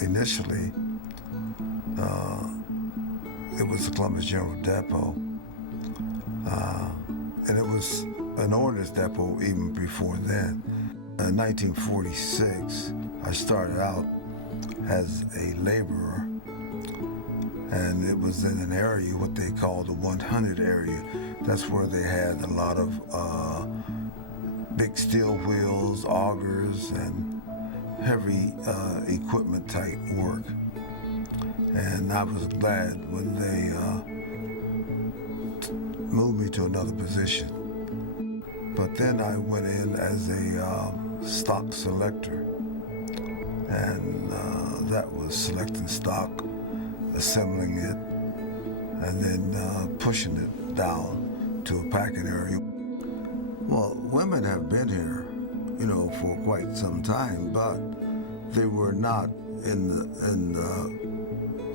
initially, it was the Columbus General Depot, and it was an ordnance depot even before then. In 1946, I started out as a laborer, and it was in an area, what they call the 100 area. That's where they had a lot of big steel wheels, augers, and heavy equipment type work. And I was glad when they moved me to another position. But then I went in as a stock selector, and that was selecting stock, assembling it, and then pushing it down to a packing area. Well, women have been here, for quite some time, but they were not in the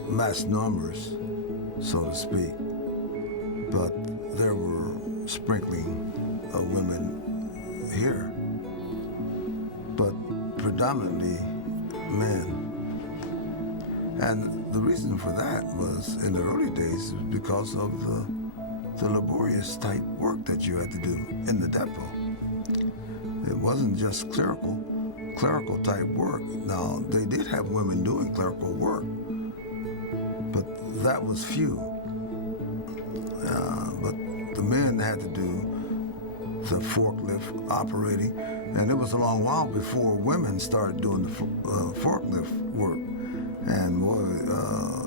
mass numbers, so to speak. But there were sprinkling of women here, but predominantly men. And the reason for that was, in the early days, because of the laborious type work that you had to do in the depot. It wasn't just clerical type work. Now, they did have women doing clerical work, but that was few. But the men had to do the forklift operating, and it was a long while before women started doing the forklift work. And boy,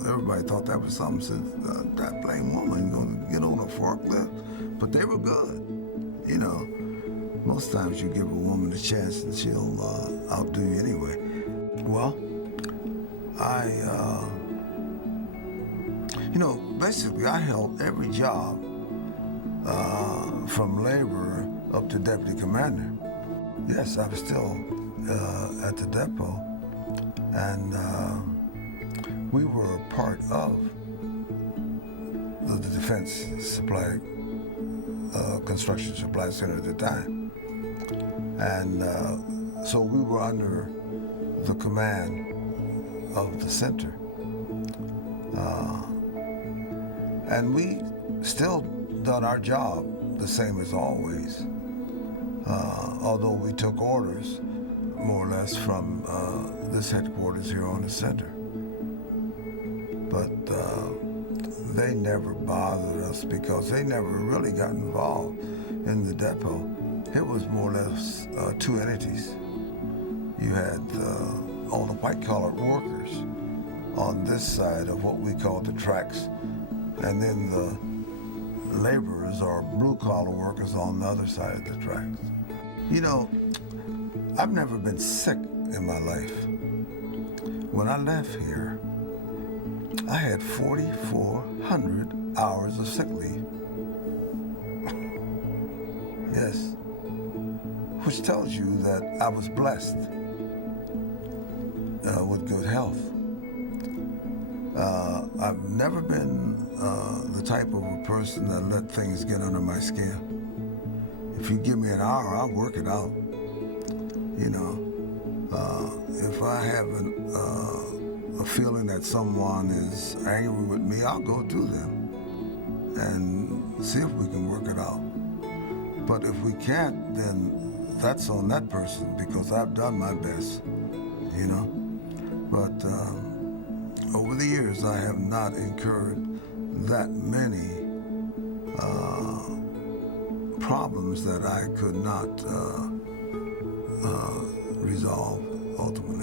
everybody thought that was something. Said, that blame woman going to get on a forklift. But they were good. Most times you give a woman a chance and she'll outdo you anyway. Well, basically I held every job from laborer up to deputy commander. Yes, I was still at the depot, and we were a part of the Defense Supply Construction Supply Center at the time. And so we were under the command of the center. And we still done our job the same as always, although we took orders more or less from this headquarters here on the center. But they never bothered us because they never really got involved in the depot. It was more or less two entities. You had all the white-collar workers on this side of what we call the tracks, and then the laborers or blue-collar workers on the other side of the tracks. I've never been sick in my life. When I left here, I had 4,400 hours of sick leave. Yes, which tells you that I was blessed with good health. I've never been the type of a person that let things get under my skin. If you give me an hour, I'll work it out. If I have a feeling that someone is angry with me, I'll go to them and see if we can work it out. But if we can't, then that's on that person because I've done my best, But over the years, I have not incurred that many problems that I could not resolve ultimately.